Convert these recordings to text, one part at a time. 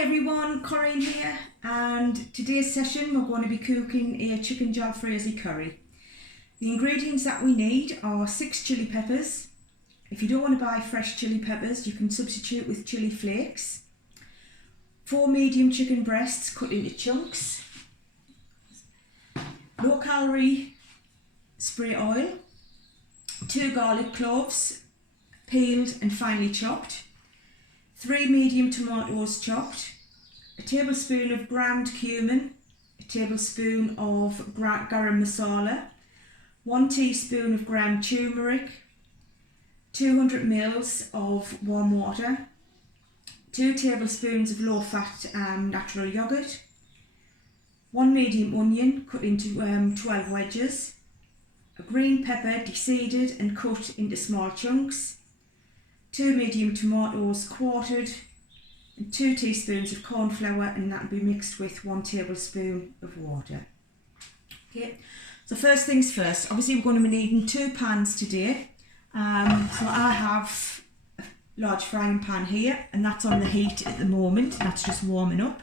everyone, Corinne here, and today's session we're going to be cooking a chicken Jalfrezi curry. The ingredients that we need are 6 chili peppers. If you don't want to buy fresh chili peppers, you can substitute with chili flakes. 4 medium chicken breasts cut into chunks. Low calorie spray oil. 2 garlic cloves, peeled and finely chopped. 3 medium tomatoes chopped, a tablespoon of ground cumin, a tablespoon of garam masala, 1 teaspoon of ground turmeric, 200 ml of warm water, 2 tablespoons of low-fat natural yogurt, 1 medium onion cut into 12 wedges, a green pepper deseeded and cut into small chunks, 2 medium tomatoes quartered, and 2 teaspoons of corn flour, and that will be mixed with 1 tablespoon of water. Okay, so first things first, obviously we're going to be needing 2 pans today. So I have a large frying pan here, and that's on the heat at the moment, that's just warming up.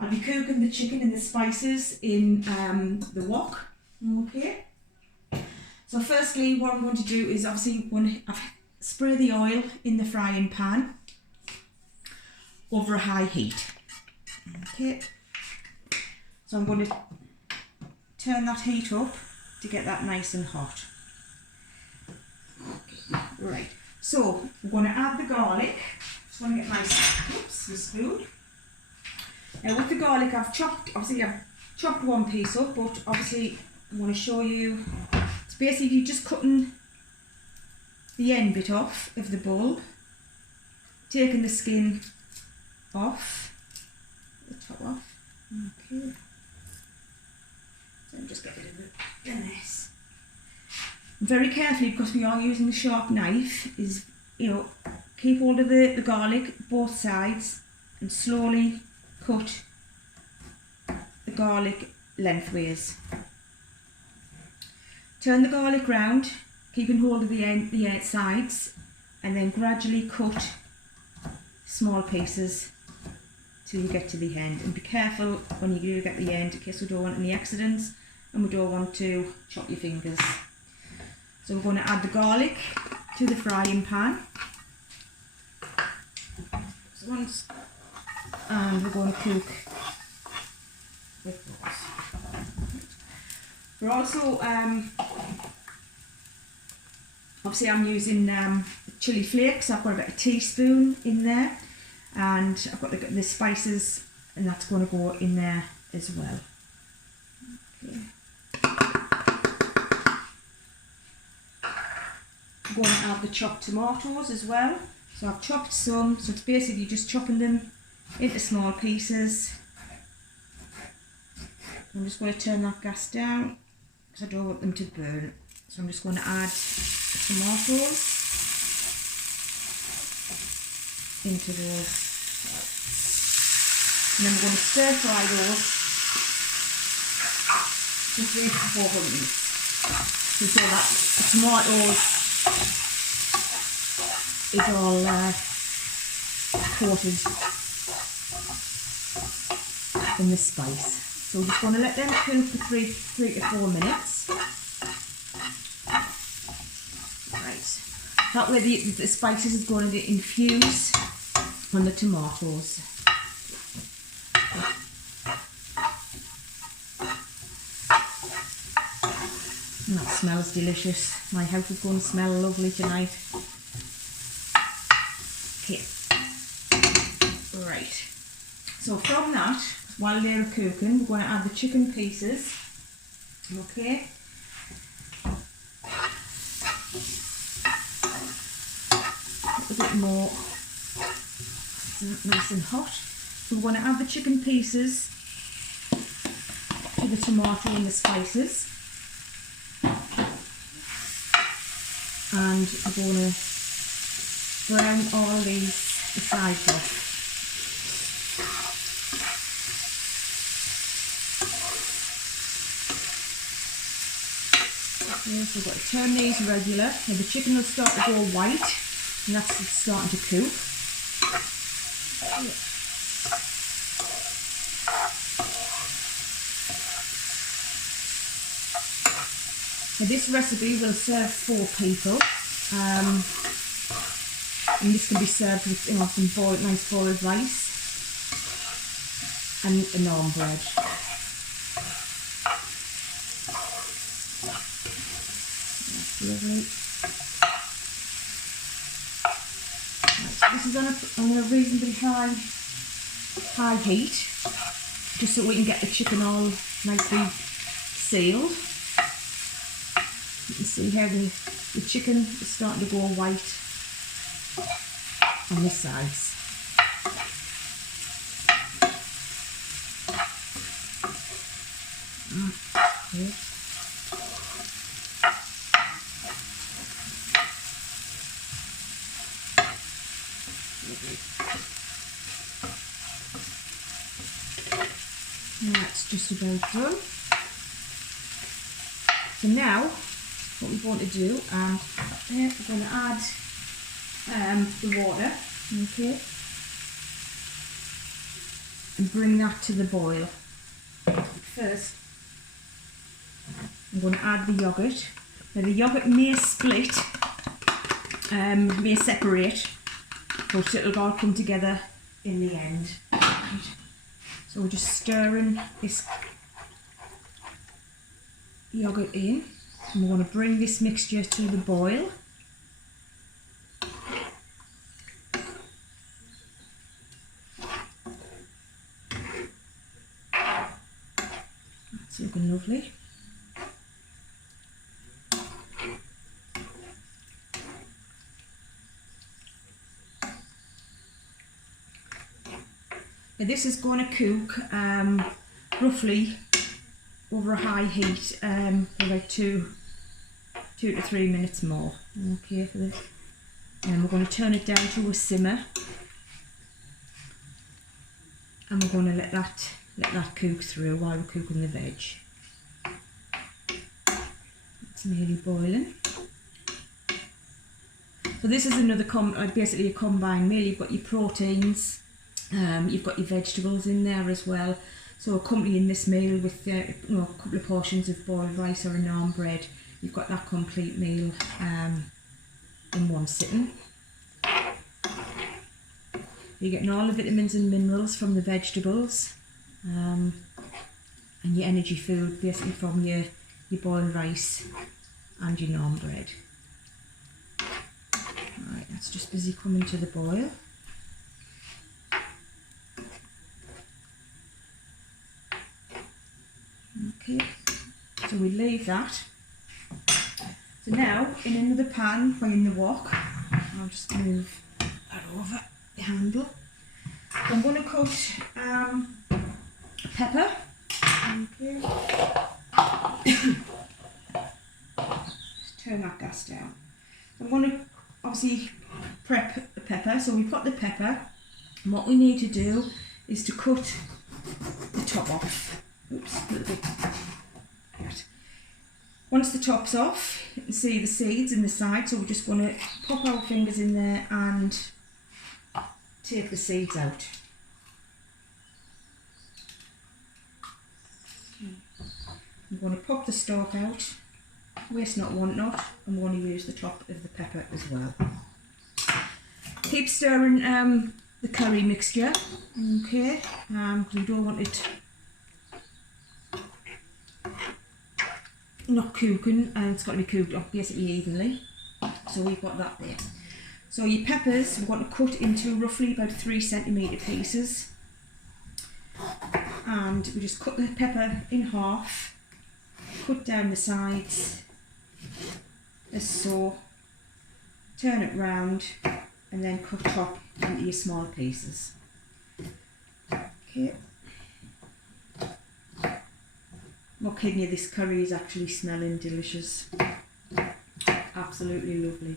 I'll be cooking the chicken and the spices in the wok. Okay, so firstly what I'm going to do is obviously spray the oil in the frying pan over a high heat. Okay, so I'm going to turn that heat up to get that nice and hot. Okay. Right, so we're going to add the garlic. Just want to get my spoon. Now with the garlic I've chopped 1 piece up, but obviously I want to show you, it's basically just cutting the end bit off of the bulb, taking the skin off, the top off. Okay, so I'm just getting rid of the mess. Very carefully, because we are using the sharp knife, is, keep hold of the garlic both sides and slowly cut the garlic lengthways. Turn the garlic round, keeping hold of the sides, and then gradually cut small pieces till you get to the end. And be careful when you do get the end, in case we don't want any accidents and we don't want to chop your fingers. So we're going to add the garlic to the frying pan. And we're going to cook with those. We're also obviously I'm using chili flakes. I've got about a teaspoon in there, and I've got the spices, and that's going to go in there as well. Okay. I'm going to add the chopped tomatoes as well. So I've chopped some, so it's basically just chopping them into small pieces. I'm just going to turn that gas down because I don't want them to burn. So I'm just going to add the tomatoes into those, and then we're going to stir fry those for 3 to 4 minutes. So that the tomatoes is all coated in the spice. So we're just going to let them cook for 3 to 4 minutes. Right, that way the spices is going to infuse on the tomatoes. And that smells delicious. My house is going to smell lovely tonight. Okay, right, so from that, while they're cooking, we're going to add the chicken pieces. Okay, a bit more, nice and hot. So we're going to add the chicken pieces to the tomato and the spices, and we're going to brown all the sides off. Okay, so we've got to turn these regular. Now the chicken will start to go white, and that's starting to cook. Now this recipe will serve 4 people, and this can be served with some nice boiled rice and a naan bread. That's lovely. Right, so this is on a reasonably high heat, just so we can get the chicken all nicely sealed. You can see how the chicken is starting to go white on the sides. Good. That's just about done. So now, what we're going to do, we're going to add the water, okay, and bring that to the boil. First, I'm going to add the yoghurt. Now the yoghurt may split, may separate, but it'll all come together in the end. Right. So we're just stirring this yoghurt in, and we're going to bring this mixture to the boil. That's looking lovely. Now this is going to cook roughly over a high heat for about 2 to 3 minutes more. Okay, for this. And we're going to turn it down to a simmer, and we're going to let that cook through while we're cooking the veg. It's nearly boiling. So this is another basically a combined meal. You've got your proteins, you've got your vegetables in there as well. So accompanying this meal with a couple of portions of boiled rice or a naan bread, you've got that complete meal in one sitting. You're getting all the vitamins and minerals from the vegetables, and your energy food basically from your boiled rice and your naan bread. Right, that's just busy coming to the boil. Okay, so we leave that. So now, in another pan or in the wok, I'll just move that over the handle. I'm going to cut pepper. Okay. Just turn that gas down. I'm going to obviously prep the pepper. So we've got the pepper, and what we need to do is to cut the top off. Oops, a little bit. Right. Once the top's off, you can see the seeds in the side, so we're just going to pop our fingers in there and take the seeds out. I'm going to pop the stalk out, waste not, want not. I'm going to use the top of the pepper as well. Keep stirring the curry mixture, okay, because we don't want it not cooking, and it's got to be cooked up basically evenly. So we've got that there. So your peppers, we're going to cut into roughly about 3 centimetre pieces, and we just cut the pepper in half, cut down the sides as so, turn it round, and then cut top into your small pieces. Okay. Not kidding you, this curry is actually smelling delicious. Absolutely lovely.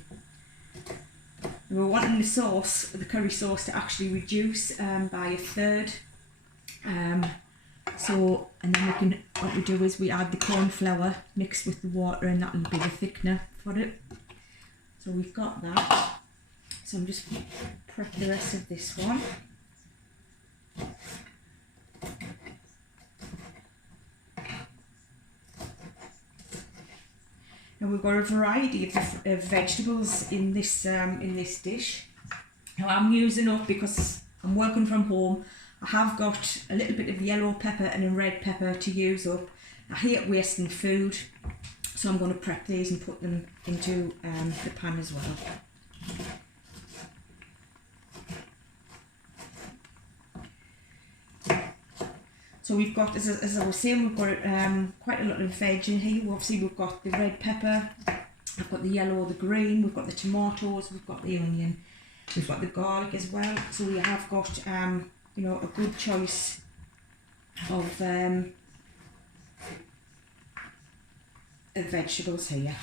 And we're wanting the sauce, the curry sauce, to actually reduce by 1/3. So, and then what we do is we add the corn flour mixed with the water, and that will be the thickener for it. So we've got that. So I'm just prep the rest of this one. Now we've got a variety of vegetables in this dish. Now I'm using up, because I'm working from home, I have got a little bit of yellow pepper and a red pepper to use up. I hate wasting food, so I'm going to prep these and put them into the pan as well. So we've got, as I was saying, we've got quite a lot of veg in here. Obviously we've got the red pepper, we've got the yellow, the green, we've got the tomatoes, we've got the onion, we've got the garlic as well. So we have got, you know, a good choice of vegetables here.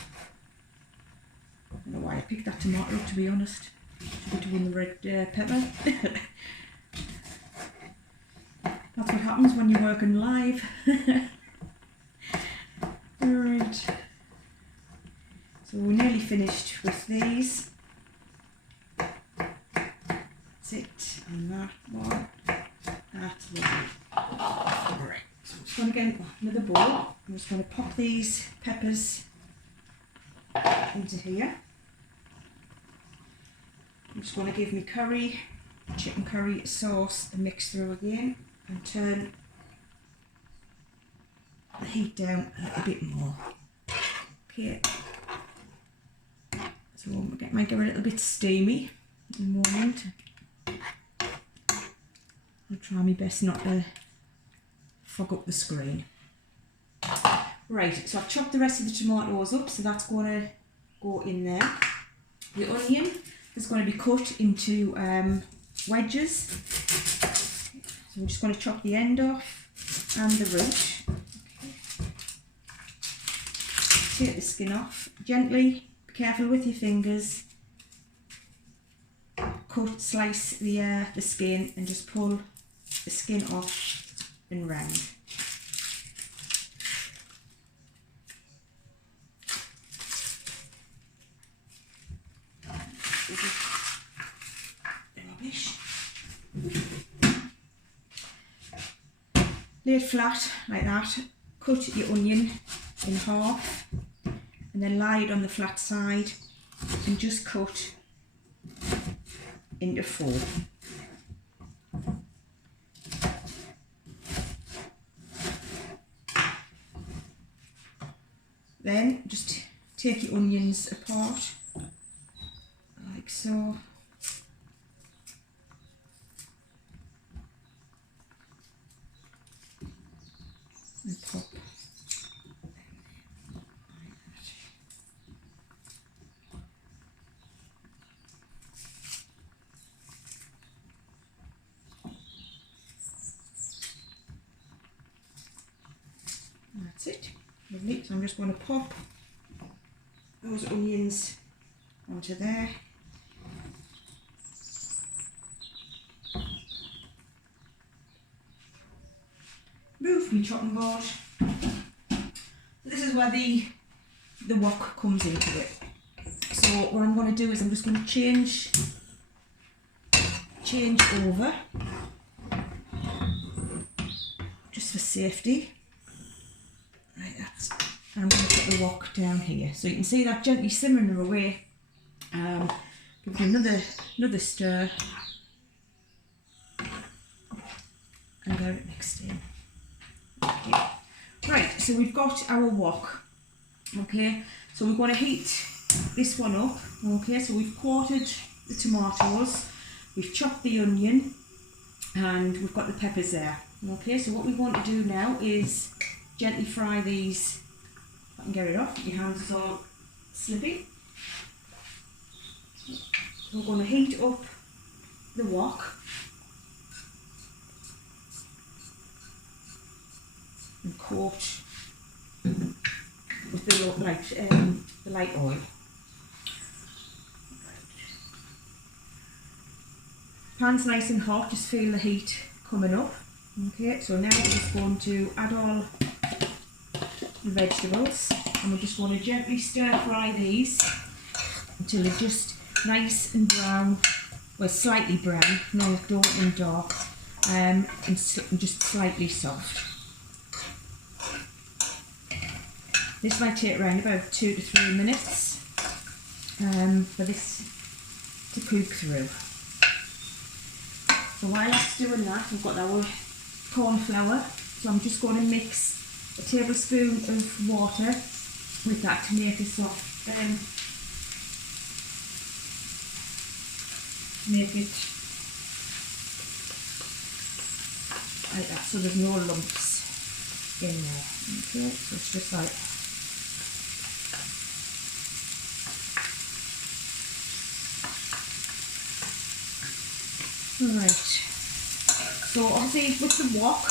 I don't know why I picked that tomato, to be honest. Should be doing the red pepper. That's what happens when you're working live. Alright. So we're nearly finished with these. That's it. And that one. That's lovely. Alright. So I'm just going to get another bowl. I'm just going to pop these peppers into here. I'm just going to give me chicken curry sauce a mix through again. And turn the heat down a little bit more. Okay. So it might get a little bit steamy in the moment. I'll try my best not to fog up the screen. Right, so I've chopped the rest of the tomatoes up, so that's going to go in there. The onion is going to be cut into wedges. So we're just going to chop the end off and the root. Okay. Take the skin off gently. Be careful with your fingers. Slice the skin and just pull the skin off and round. Rubbish. Lay it flat like that, cut your onion in half and then lie it on the flat side and just cut into 4. Then just take your onions apart like so. And pop. That's it. Lovely. So I'm just going to pop those onions onto there. Move my chopping board. This is where the wok comes into it. So what I'm going to do is I'm just going to change over, just for safety. Right, I'm going to put the wok down here. So you can see that gently simmering away. Give it another stir. And get it mixed in. Okay. Right, so we've got our wok. Okay, so we're going to heat this one up. Okay, so we've quartered the tomatoes, we've chopped the onion, and we've got the peppers there. Okay, so what we want to do now is gently fry these. If I can get it off, your hands are all slippy. So we're going to heat up the wok and coat with the light oil. Pan's nice and hot, just feel the heat coming up. Okay, so now we're just going to add all the vegetables and we're just going to gently stir fry these until they're just nice and brown, well slightly brown, not golden dark, and just slightly soft. This might take around about 2 to 3 minutes for this to cook through. So while that's doing that, we've got our corn flour. So I'm just going to mix a tablespoon of water with that to make it soft. Make it like that, so there's no lumps in there. Okay, so it's just like right. So obviously with the wok,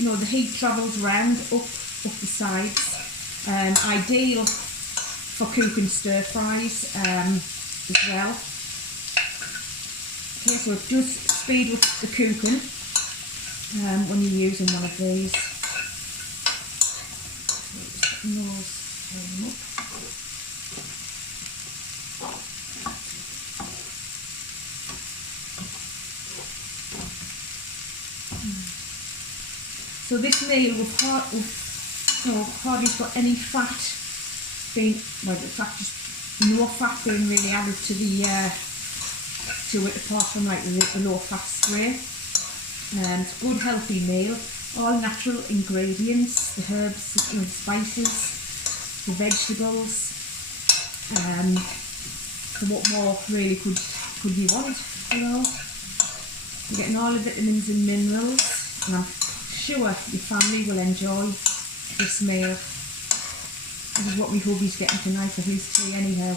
you know, the heat travels round up the sides. Ideal for cooking stir fries as well. Okay, so it does speed up the cooking when you're using one of these. So this meal we've hardly got any fat being, well, the fat, just no fat being really added to the to it, apart from like the low fat spray. It's a good healthy meal, all natural ingredients, the herbs, the spices, the vegetables. So what more really could you want? You know, you're getting all the vitamins and minerals, and I'm sure your family will enjoy this meal. This is what my hubby's getting tonight for his tea anyhow.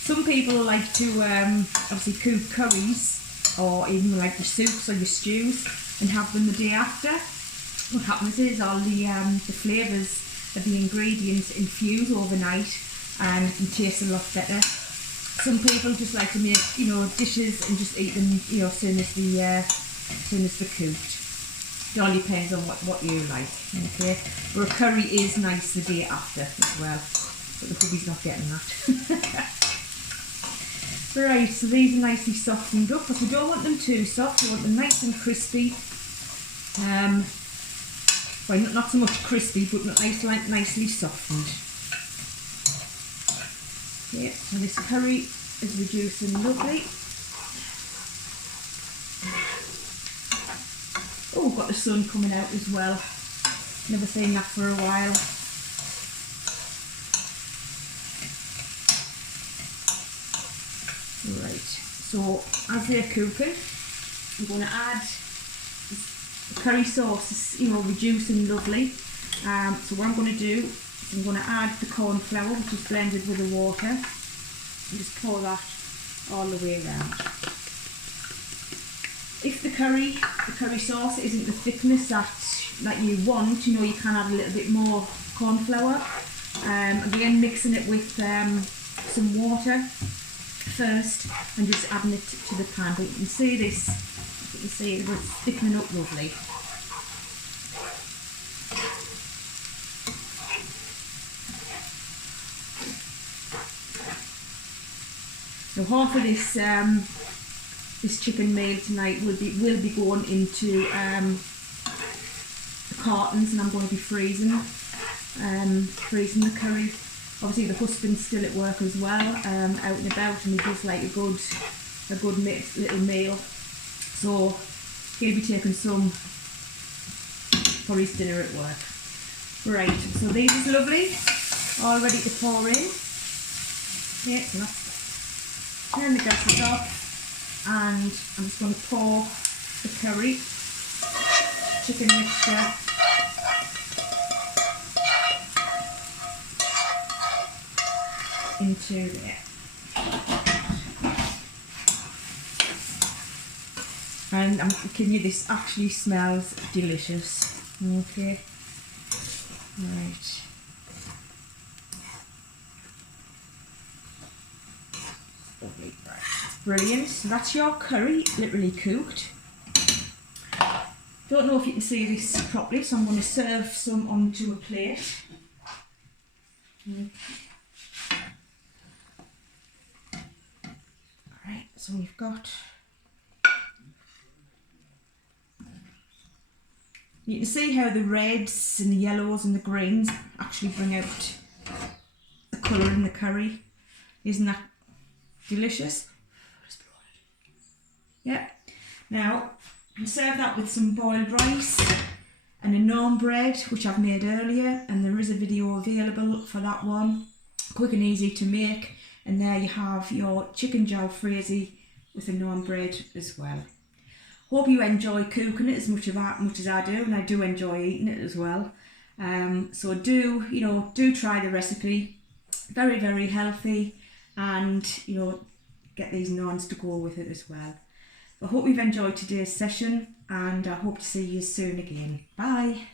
Some people like to obviously cook curries or even like your soups or your stews and have them the day after. What happens is all the flavours of the ingredients infuse overnight and it can taste a lot better. Some people just like to make, you know, dishes and just eat them, you know, as soon as they're cooked. It all depends on what you like. Okay, but a curry is nice the day after as well, but the hubby's not getting that. Right, so these are nicely softened up, but we don't want them too soft. We want them nice and crispy. Well, not so much crispy, but nicely softened. Okay, so this curry is reducing lovely. Oh, we've got the sun coming out as well. Never seen that for a while. Right, so as they're cooking, I'm going to add the curry sauce, is, you know, reducing lovely. So what I'm going to do is I'm going to add the corn flour, which is blended with the water, and just pour that all the way around. If the curry sauce isn't the thickness that you want, you know, you can add a little bit more corn flour. Again, mixing it with some water first and just adding it to the pan. But you can see this, you can see it's thickening up lovely. So half of this chicken meal tonight will be going into the cartons, and I'm going to be freezing the curry. Obviously the husband's still at work as well, out and about, and he does like a good little meal, so he'll be taking some for his dinner at work. Right, so these is lovely, all ready to pour in. Yeah, so that's, turn the gas off, and I'm just going to pour the curry chicken mixture into there. And I'm kidding you, this actually smells delicious. Okay, right. Lovely, right. Brilliant. So that's your curry, literally cooked. Don't know if you can see this properly, so I'm going to serve some onto a plate. Alright, so we've got You can see how the reds and the yellows and the greens actually bring out the colour in the curry. Isn't that delicious? Yeah. Now, serve that with some boiled rice and a naan bread, which I've made earlier, and there is a video available for that one. Quick and easy to make. And there you have your chicken jalfrezi with a naan bread as well. Hope you enjoy cooking it as much as I do, and I do enjoy eating it as well. So do try the recipe. Very, very healthy, and get these naans to go with it as well. I hope you've enjoyed today's session, and I hope to see you soon again. Bye.